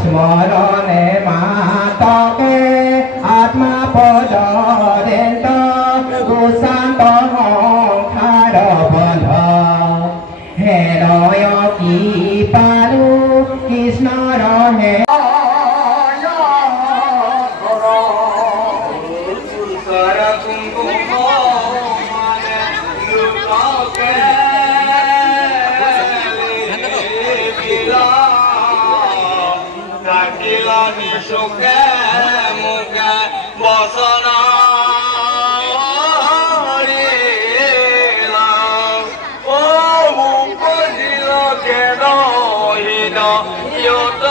স্মরণে মাতকে আত্মা পদ দেন্ত গোসান্ত সংসার বন্ধ হেরয় কি পালু কৃষ্ণৰ হে সুখে মুখে বসনা ও মুখ দিল কেন হীন ইয়ত